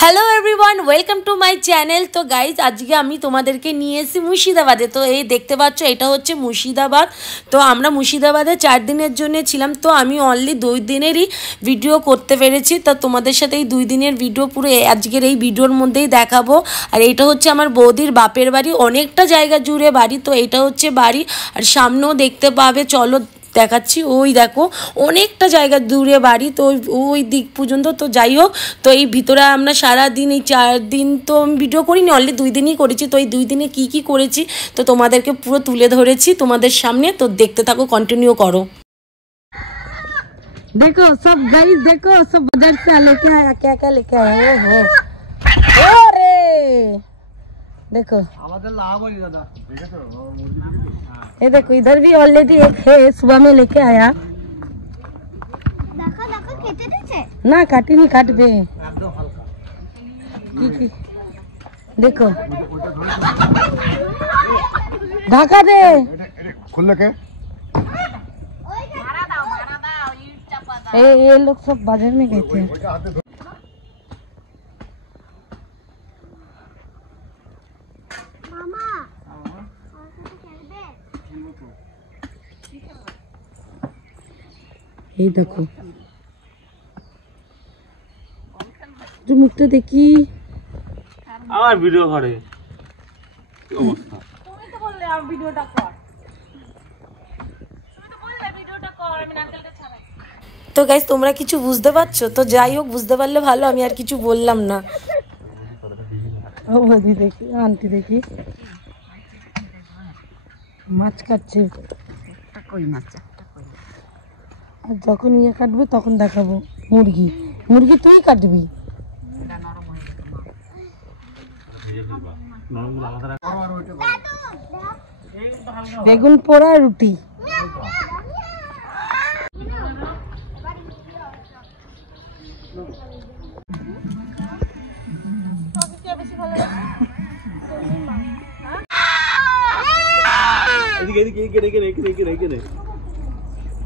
Hello everyone, welcome to my channel. তো guys, আজকে আমি তোমাদেরকে নিয়ে এসেছি মুর্শিদাবাদে। তো এই দেখতে পাচ্ছ, এটা হচ্ছে মুর্শিদাবাদ। তো আমরা মুর্শিদাবাদে 4 দিনের জন্য ছিলাম। তো আমি অনলি 2 দিনেরই ভিডিও করতে পেরেছি। তো তোমাদের সাথে এই 2 দিনের ভিডিও পুরো আজকের এই ভিডিওর মধ্যেই দেখাবো। আর এটা হচ্ছে আমার বৌদির বাপের বাড়ি, অনেকটা জায়গা জুড়ে বাড়ি। তো এটা হচ্ছে বাড়ি, আর সামনেও দেখতে পাবে, চলো দেখাচ্ছি। ওই দেখো, অনেকটা জায়গা দূরে বাড়ি। তো ওই দিক পর্যন্ত। তো যাই হোক, তো এই ভিতরে আমরা সারাদিন, এই 4 দিন তো আমি ভিডিও করিনি, অনলি 2 দিনই করেছি। তো এই 2 দিনে কি কি করেছি তো তোমাদেরকে পুরো তুলে ধরেছি তোমাদের সামনে। তো দেখতে থাকো, কন্টিনিউ করো। देखो सब गाइस, देखो सब बाजार से लेके आया, क्या क्या लेके आया। ओ रे देखो, ये देखो इधर भी ऑलरेडी एक है, सुबह में लेके आया। ना काटी नहीं, काटबे। देखो ढाका दे खुल के। ये लोग सब बाजार में गए थे। এই দেখো, যে মুখটা দেখি আবার ভিডিও করে কি অবস্থা। তুমি তো বললে আর ভিডিওটা কর, তুমি তো বললে ভিডিওটা কর, আমি নারকেলটা ছাড়াই। তো গাইস, তোমরা কিছু বুঝতে পারছো? তো যাই হোক, বুঝতে পারলে ভালো, আমি আর কিছু বললাম না। ও বৌদি দেখি, আন্টি দেখি মাছ কাটছে। কই মাছ? আর যখন ইয়ে কাটবে তখন দেখাবো। মুরগি, মুরগি তুই কাটবি। বেগুন পোড়া রুটি।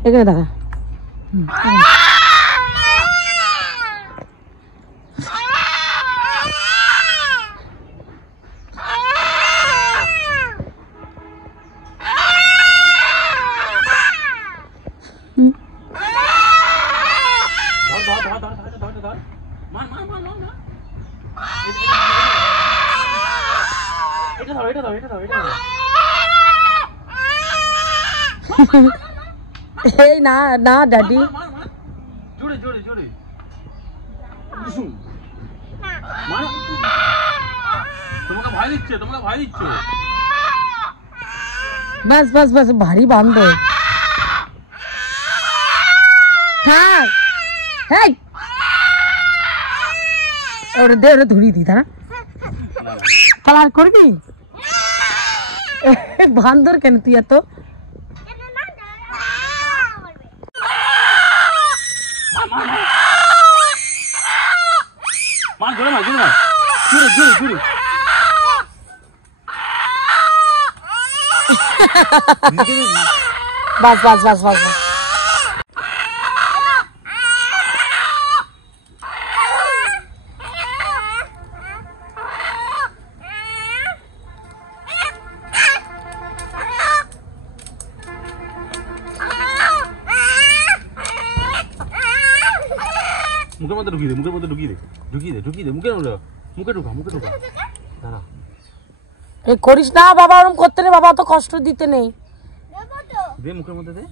এখানে দেখা এই না না ড্যাডি, জোরে জোরে জোরে তোমাকে ভয় দিচ্ছে, তোমাকে ভয় দিচ্ছে। বাস বাস বাস, ভারী বান্ধব। হ্যাঁ হ্যাঁ, ওরে দে, ওরে ধরি দি। তারা পালার করবি? বান্দর কেন তুই এত? বাস বাস বাস বাস বাস। মুখের মধ্যে ঢুকিয়ে দে, মুখের মধ্যে ঢুকিয়ে দে, ঢুকিয়ে দে, ঢুকিয়ে দে, মুখের মধ্যে, মুখে ঢুকা, মুখে ঢুকা। দাঁড়া, এই করিস না বাবা, ওরকম করতে নেই বাবা, অত কষ্ট দিতে নেই। দে মুখের মধ্যে দে।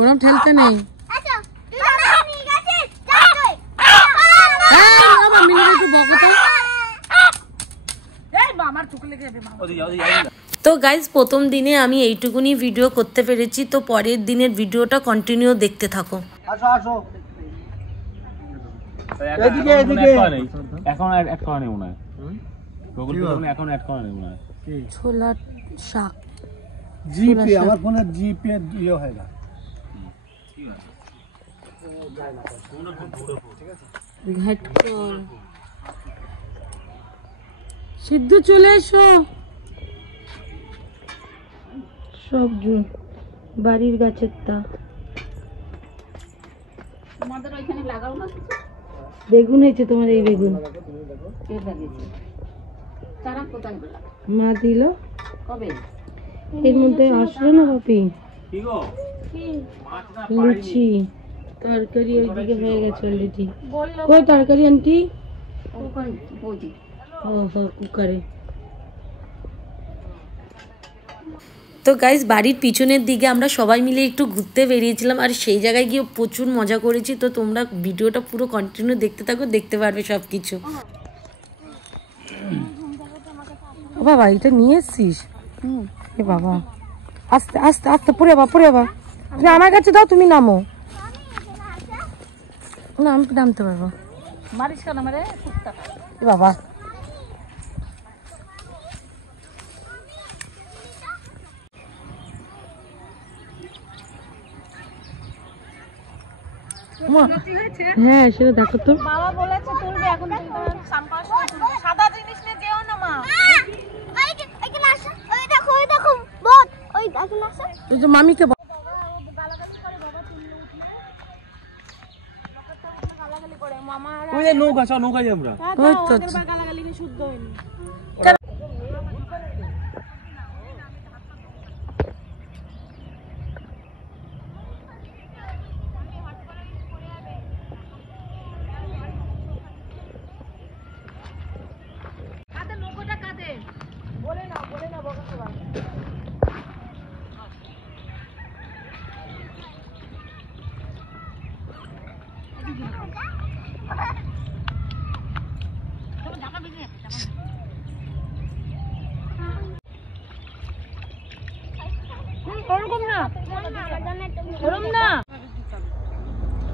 ওরম ঠেলতে নেই। তো গাইজ, প্রথম দিনে আমি এইটুকুনি ভিডিও করতে পেরেছি। তো পরের দিনের ভিডিওটা কন্টিনিউ দেখতে থাকো। আসো আসো এদিকে এদিকে এখন অ্যাড করা নেই মনে হয় গুগল পে এখন অ্যাড করা নেই মনে হয় ছোলার শাক জিপে আমার ফোনে জিপে ইয়ে হয় না ঘাট কর সিদ্ধ চলে এসো সব বাড়ির গাছের তা তোমাদের ওইখানে লাগাও না বেগুন হয়েছে তোমার এই বেগুন কে লাগিয়েছে তারা কোথায় গেল মা দিল কবে এর মধ্যে আসলো না বাপি কি গো লুচি তরকারি ওইদিকে হয়ে গেছে অলরেডি কই তরকারি আন্টি ওখানে বৌদি ও হো কুকারে তো গাইজ বাড়ির পিছনের দিকে আমরা সবাই মিলে একটু ঘুরতে বেরিয়েছিলাম আর সেই জায়গায় গিয়ে প্রচুর মজা করেছি। তো তোমরা ভিডিওটা পুরো কন্টিনিউ দেখতে থাকো, দেখতে পারবে সব কিছু। ও বাবা এটা নিয়ে এসছিস এ বাবা আস্তে আস্তে আস্তে পড়ে বা পড়ে বা তুমি আমার কাছে দাও তুমি নামো না আমি নামতে পারবো মারিস কেন মারে কুত্তা এ বাবা হ্যাঁ সেটা দেখো তো বাবা বলেছে তুলবে এখন সাদা জিনিস নিয়ে যেও না মা ওই যে মামিকে ওই যে নৌকা চল নৌকায় আমরা ওই তো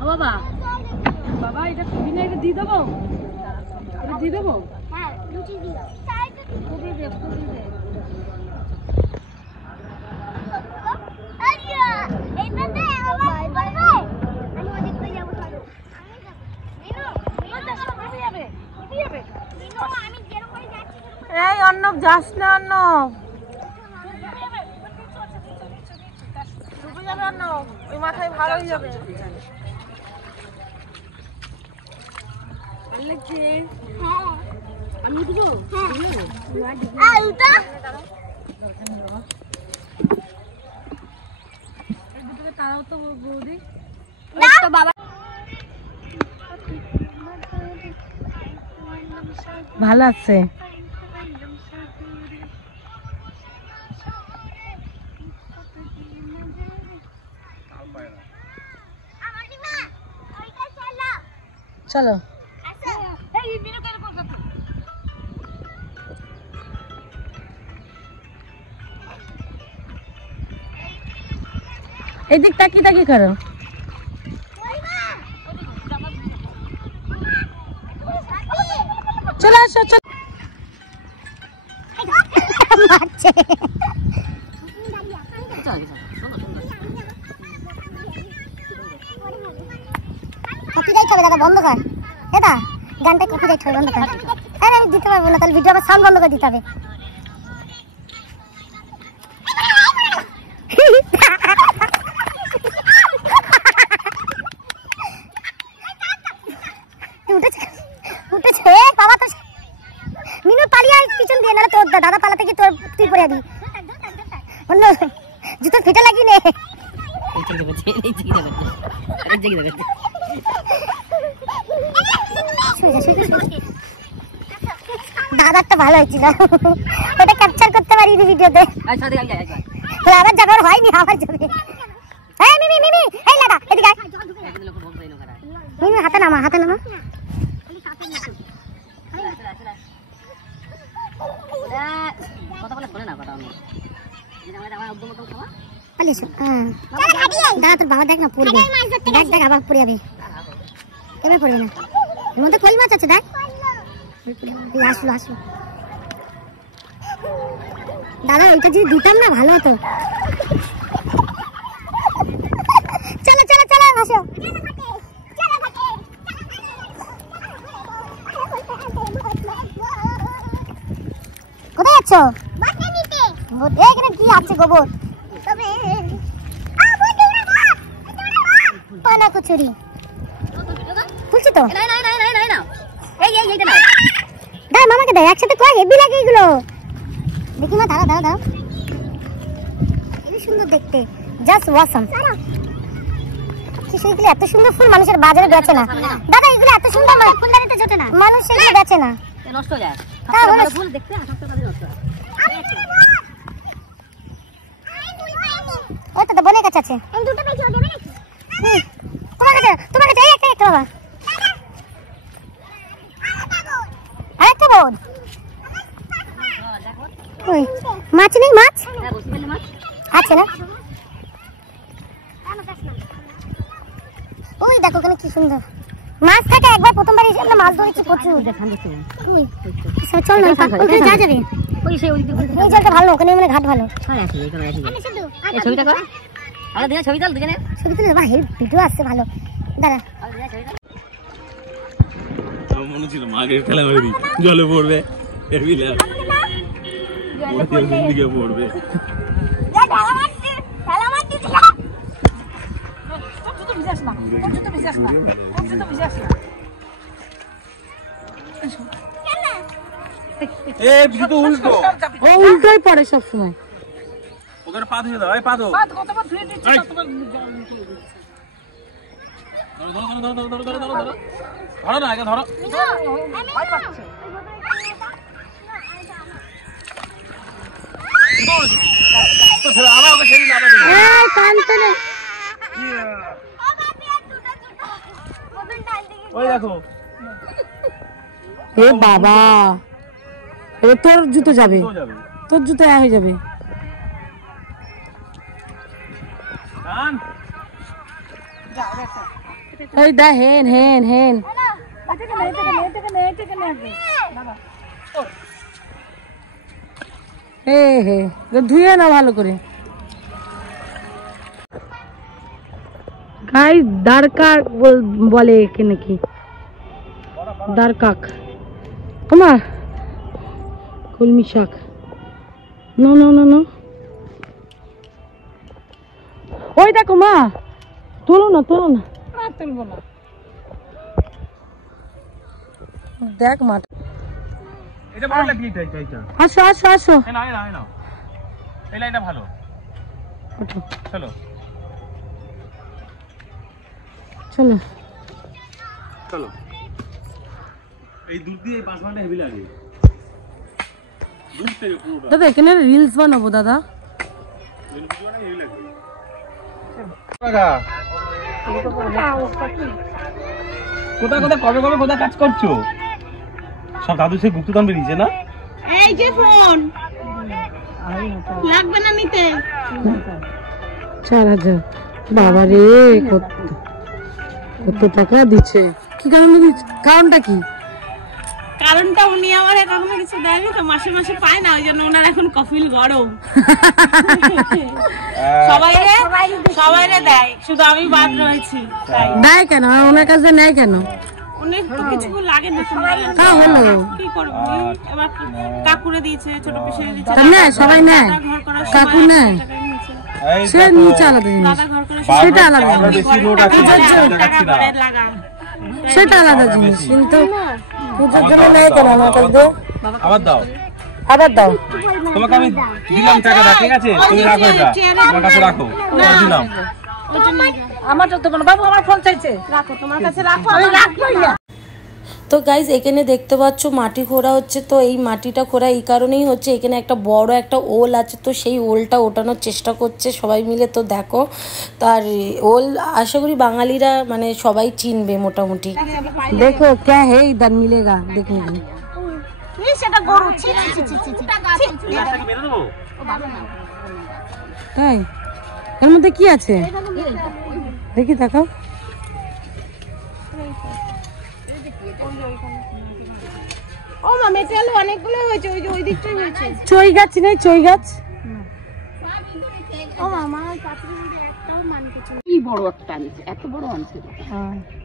বাবা বাবা এটা টিফিনে এটা দিয়ে দেবো এটা দিয়ে দেবো এই অর্ণব যাস না অর্ণব ডুবে যাবে অর্ণব ওই মাথায় ভালোই যাবে আমি দিব তারাও তো বৌদি ভালো আছে চলো এদিক তাকি তাকি করো চলে আসো চলো কপিরাইট হবে দাদা বন্ধ কর দাদা গানটা কপিরাইট হবে বন্ধ কর আরে আমি দিতে পারবো না তাহলে ভিডিও আবার সাউন্ড বন্ধ করে দিতে হবে উঠেছে বাবা তো মিনু পালিয়ে পিছন দিয়ে নাহলে তোর দাদা পালাতে গিয়ে তোর তুই পড়ে যাবি অন্য জুতো ফিটে লাগিয়ে নে দাদারটা ভালো হয়েছিল ওটা ক্যাপচার করতে পারি ভিডিওতে আবার যাবার হয়নি আবার যাবে এই মিমি মিমি এই লাগা এদিকে আয় মিমি হাতে নামা কথা বলে শোনে না কথা আমি আমার অব্দ মতো খাওয়া পালিয়েছো দাদা তোর বাবা দেখ না পড়বে দেখ দেখ আবার পড়ে যাবে এবার পড়বে না এর মধ্যে কই মাছ আছে দেখ আসলো আসলো দাদা ওইটা যদি দিতাম না ভালো হতো চলো চলো চলো আসো কোথায় যাচ্ছ এখানে কি আছে গোবর পানা কচুরি তুলছি তো দাও মামাকে দাও একসাথে কয় হেভি লাগে এগুলো দেখি মা দাঁড়া দাঁড়া দাও খুবই সুন্দর দেখতে জাস্ট ওয়াসাম এগুলো এত সুন্দর ফুল মানুষের বাজারে বেচে না দাদা এগুলো এত সুন্দর ফুলদানিতে জোটে না মানুষ এগুলো বেচে না নষ্ট হয়ে যায় ফুল দেখতে ওই তো বোনের কাছে আছে তোমার কাছে এই একটা বাবা আরেকটা বোন মাছ নেই মাছ আছে না ওই দেখো ওখানে কি সুন্দর মাছ থাকে একবার প্রথমবার এসে আমরা মাছ ধরেছি প্রচুর চল না ওখানে যা যাবে এই জায়গাটা ভালো ওখানে মানে ঘাট ভালো ছবি তুলে বা হেল্প ভিডিও আসছে ভালো দাঁড়া মনে ছিল মাকে ফেলা করে দিই জলে পড়বে দিকে পড়বে উল্টোই পড়ে সবসময় ওখানে পা ধুয়ে দাও এই পা ধো ধরো না আগে ধরো ওই দেখো এ বাবা এবার তোর জুতো যাবে তোর জুতো হয়ে যাবে এই দা হেন হেন হেন হে ধুয়ে না ভালো করে গাইস দারকাক বলে একে নাকি দারকাক ওমা কলমি শাক নো নো নো নো ওই দেখো মা তোলো না তুলবো না দেখ মা এটা ভালো লাগে এইটা আসো আসো আসো এই নাও এই লাইনটা ভালো চলো চলো চলো এই দুধ দিয়ে এই পাঁচমানটা হেভি লাগে দুধ থেকে পুরোটা দাদা এখানে রিলস বানাবো দাদা কোথা কাজ করছো সব দাদু সেই গুপ্তধন বেরিয়েছে না এই যে ফোন লাগবে না নিতে 4000 বাবা রে কত টাকা দিচ্ছে কি কারণে দিচ্ছে কারণটা কি কারণটা উনি আমার এখনো কিছু দেয়নি তো মাসে মাসে পায় না ওই জন্য ওনার এখন কফিল গরম সবাইরে দেয় শুধু আমি বাদ রয়েছি দেয় কেন ওনার কাছে নেয় কেন উনি তো কিছু লাগে না কি করবো এবার কাকুরে দিয়েছে ছোট পিসে দিয়েছে নেয় সবাই নেয় কাকু নেয় সে নিচে আলাদা জিনিস সেটা আলাদা সেটা আলাদা জিনিস কিন্তু পুজোর জন্য নেয় কেন আমার কাছে আবার দাও তোমাকে আমি দিলাম টাকাটা ঠিক আছে তুমি রাখো এটা তোমার কাছে রাখো দিলাম আমার তো তোমার বাবু আমার ফোন চাইছে রাখো তোমার কাছে রাখো আমি রাখবই না তো গাইজ এখানে দেখতে পাচ্ছ মাটি খোঁড়া হচ্ছে তো এই মাটিটা খোঁড়া এই কারণেই হচ্ছে এখানে একটা বড় একটা ওল আছে তো সেই ওলটা ওঠানোর চেষ্টা করছে সবাই মিলে তো দেখো তার ওল আশা করি বাঙালিরা মানে সবাই চিনবে মোটামুটি দেখো क्या है इधर मिलेगा देखने के लिए সেটা গরু ছি ছি ছি ছি তাই এর মধ্যে কি আছে দেখি দেখাও। ও মা মেটেরিয়াল অনেকগুলো হয়েছে, ওই যে ওই দিকটাই হয়েছে। চই গাছ নেই, চই গাছ ও মামা পাত্রের মধ্যে একটাও মানতেছে কি বড় একটা আনছে, এত বড় আনছে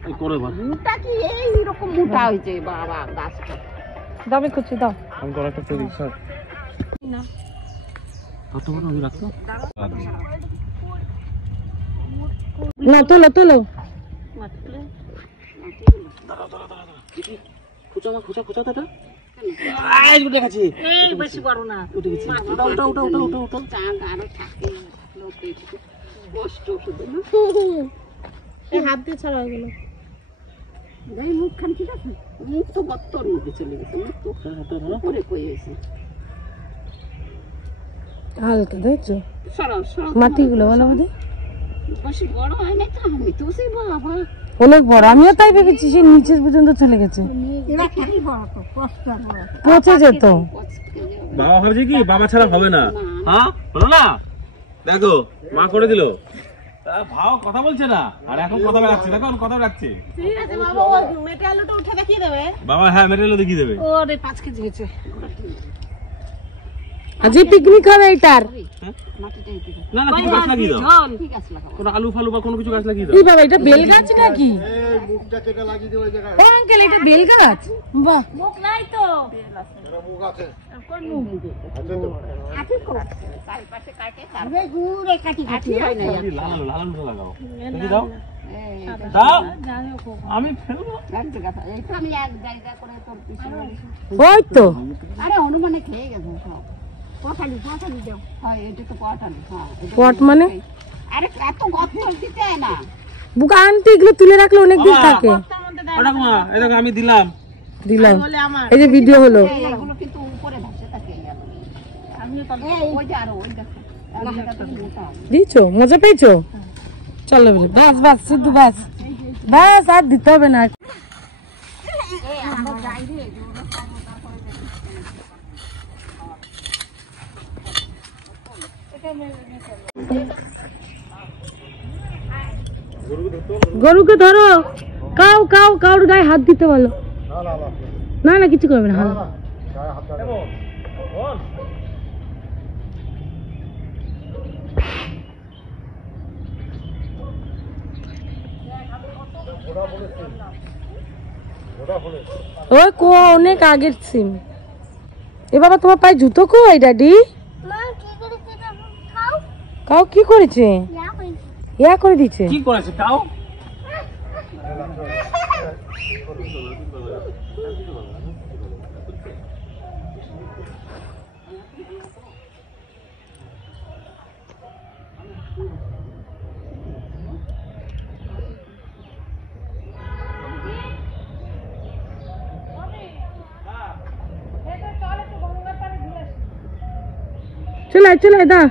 এই করে ভাই মোটা কি এই রকম মোটা হয়েছে বাবা গাছটা। দামে করছি দাও। আমি তো একটা তৈরি সব না কত বড় আমি রাখতো না তোলো তোলো। খুচা মা খুচা খুচা দাদা আই উঠে গেছে। এই বেশি বড় না, উঠে গেছে। ওটা ওটা ওটা ওটা ওটা ওটা চাঁদ আরো থাকে লোকে কষ্ট শুধু না। এই হাত দিয়ে ছাড়া হয়ে গেল। এই মুখখান ঠিক আছে, মুখ তো বত্তর মধ্যে চলে গেছে, মুখ তো উপরে কই হয়েছে। হালকা দেখছো সরাও সরাও মাটিগুলো ভালো হবে। বেশি বড় হয় না তো, আমি তো সেই বাবা অনেক বড়, আমিও তাই ভেবেছি, সে নিচে পর্যন্ত চলে গেছে, এরা খালি বড় তো কষ্ট বড় পচে যেত। বাবা ভাবছে কি বাবা ছাড়া হবে না। হ্যাঁ হলো না, দেখো মা করে দিল। ভাও কথা বলছে না, আর এখন কথা বেরাচ্ছে, দেখো কথা বেরাচ্ছে। ঠিক আছে বাবা, ও মেটেরিয়ালটা উঠে দেখিয়ে দেবে বাবা। হ্যাঁ মেটেরিয়াল দেখিয়ে দেবে। ওরে 5 কেজি হয়েছে। আজকে পিকনিক হবে এইটার। না না কিছু গাছ লাগিয়ে দাও, জল ঠিক আছে লাগাও। কোনো আলু ফালু বা কোনো কিছু গাছ লাগিয়ে দাও। কি বাবা এটা বেল গাছ নাকি? এই মুখটা কেটে লাগিয়ে দিও ওই জায়গায়। ও আঙ্কেল এটা বেল গাছ? বাহ মুখ নাই তো, এরা মুখ আছে। কোন মুখ? আছে তো। আছে তো চারপাশে কাটে তারপরে ঘুরে কাটি কাটি হয় না। লাল লাল লাগাও, দেখি দাও দাও, আমি ফেলবো। ঠিক আছে, এইটা আমি এক জায়গা করে তোর পিছনে। ওই তো আরে হনুমানে খেয়ে গেছে সব। পটালি দাও। হ্যাঁ এটা তো পটালি। হ্যাঁ পট মানে আরে এত গর্ত দিতে হয় না। বুকা আন্টি এগুলো তুলে রাখলে অনেকদিন থাকে। ওটা মা এই দেখো আমি দিলাম। এই যে ভিডিও হলো। এগুলো কিন্তু উপরে ভাসে থাকে গেল। আমি তো ওই যে আরো ওই দেখো। দিছো মজা পেয়েছো? চলো বলি বাস বাস শুধু বাস বাস, আর দিতে হবে না। গরুকে ধরো, কাউ কাউ কাউর গায়ে হাত দিতে বলো। না না কিছু করবে না। হাল ওই কো অনেক আগের সিম। এ বাবা তোমার পায়ে জুতো কই ড্যাডি? কাউ কি করেছে? ইয়া করে দিচ্ছে। কি করেছে তাও? চলে চলে দা।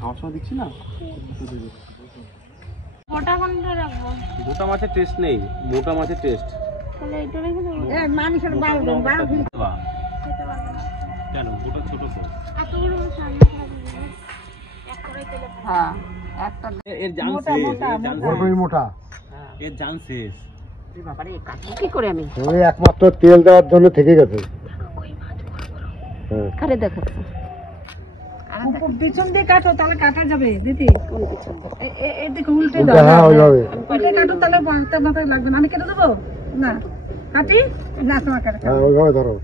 খাওয়ার সময় দিচ্ছি না। মোটা কোনটা রাখবো? মোটা মাছের টেস্ট নেই, মোটা মাছের টেস্ট। তাহলে এটা রেখে দেবো। মানুষের বারো কেন মোটা ছোট তো? এত বড় সামনে হ্যাঁ একটা এর জান শেষ, মোটা এর জান শেষ। বাবারে কাটি কি করে আমি? ওই একমাত্র তেল দেওয়ার জন্য থেকে গেছে। কারে দেখাচ্ছি? পিছন দিয়ে কাটো তাহলে কাটা যাবে দিদি। কোন পিছন? এই দেখো উল্টে দাও। হ্যাঁ ওইভাবে উল্টে কাটো তাহলে মাথায় লাগবে না। আমি কেটে দেবো না? কাটি না তোমার কাটা। হ্যাঁ ওইভাবে ধরো।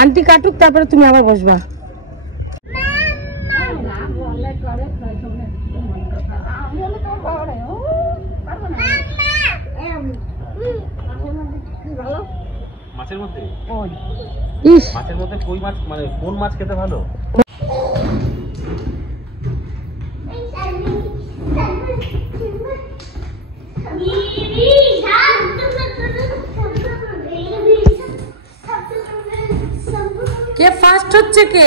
আন্টি কাটুক তারপরে তুমি আবার বসবা। মাছের মধ্যে ইস মাছের মধ্যে কই মাছ মানে কোন মাছ খেতে ভালো? কে ফার্স্ট হচ্ছে কে?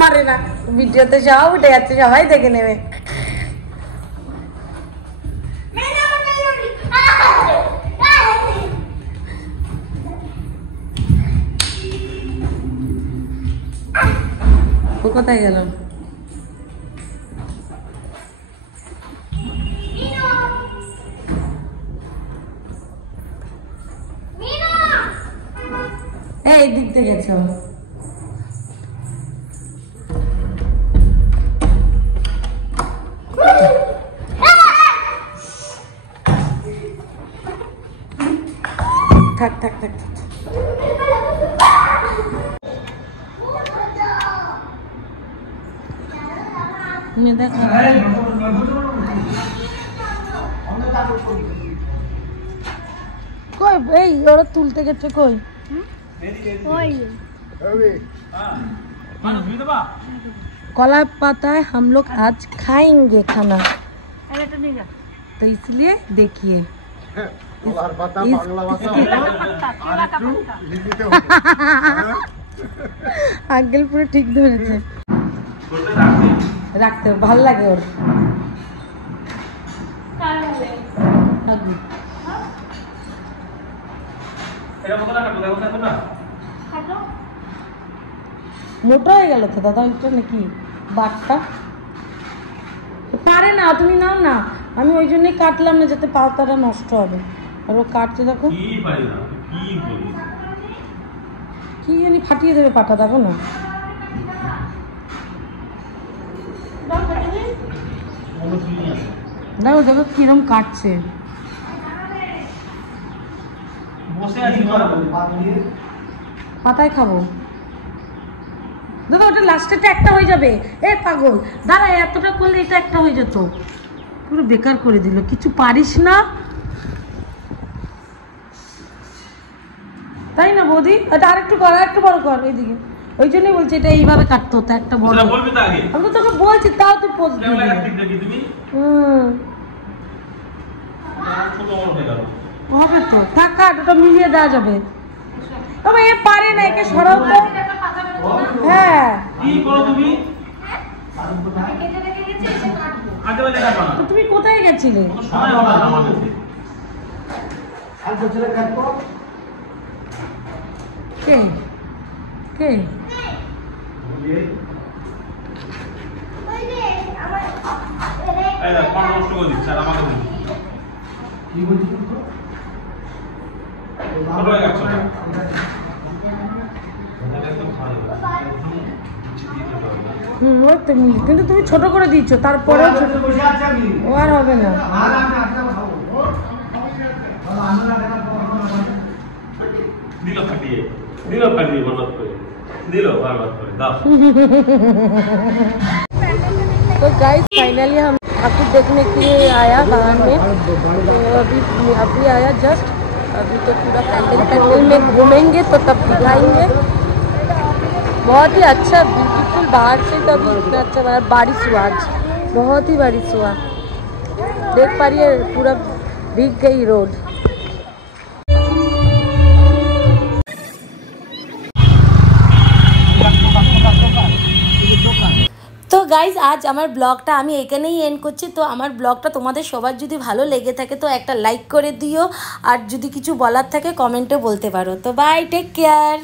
মারে না, ভিডিওতে সব উঠে যাচ্ছে, সবাই দেখে নেবে। ও কোথায় গেল? এই দিক থেকে গেছো। থাক থাক থাক থাক। দেখা কই এই ওরা তুলতে গেছে কই? कला पता है हम लोग आज खाएंगे खाना, तो इसलिए देखिए आंकल पूरा ठीक धरेছে রাখতে ভালো লাগে ওর মোটা হয়ে গেল তো দাদা ওইটা নাকি বাটটা পারে না, তুমি নাও না, আমি ওই জন্যই কাটলাম না যাতে পাতাটা নষ্ট হবে। আর ও কাটছে দেখো কি জানি ফাটিয়ে দেবে পাটা, দেখো না দেখো দেখো কিরম কাটছে। পাতায় খাবো দাদা, ওটা লাস্টেটা একটা হয়ে যাবে। এ পাগল দাঁড়া, এতটা করলে এটা একটা হয়ে যেত, পুরো বেকার করে দিল। কিছু পারিস না তাই না বৌদি? এটা আরেকটু কর, আরেকটু বড় কর এইদিকে। ওই জন্যই বলছি এটা এইভাবে কাটতে হতো একটা বড়। আমি তো তোকে বলছি তাও তুই পোজ দিবি। হবে তো, থাক কাট, ওটা মিলিয়ে দেওয়া যাবে। তবে এ পারে না, একে সরাও তো। হ্যাঁ তুমি কোথায় গেছিলে? কে কে কিন্তু তুমি ছোট করে দিচ্ছ, তারপরে ও আর হবে না। तो गाइस फाइनली हम ठाकुर देखने के लिए आया बाहर में, तो अभी आया जस्ट। अभी तो पूरा पैंडल में घूमेंगे तो तब दिखाएंगे। बहुत ही अच्छा ब्यूटीफुल, बाहर से तो अभी इतना अच्छा बाहर। बारिश हुआ आज, बहुत ही बारिश हुआ, देख पा रही है पूरा भीग गई रोड। তো গাইজ আজ আমার ব্লগটা আমি এখানেই এন্ড করছি। তো আমার ব্লগটা তোমাদের সবার যদি ভালো লেগে থাকে তো একটা লাইক করে দিও, আর যদি কিছু বলার থাকে কমেন্টে বলতে পারো। তো বাই, টেক কেয়ার।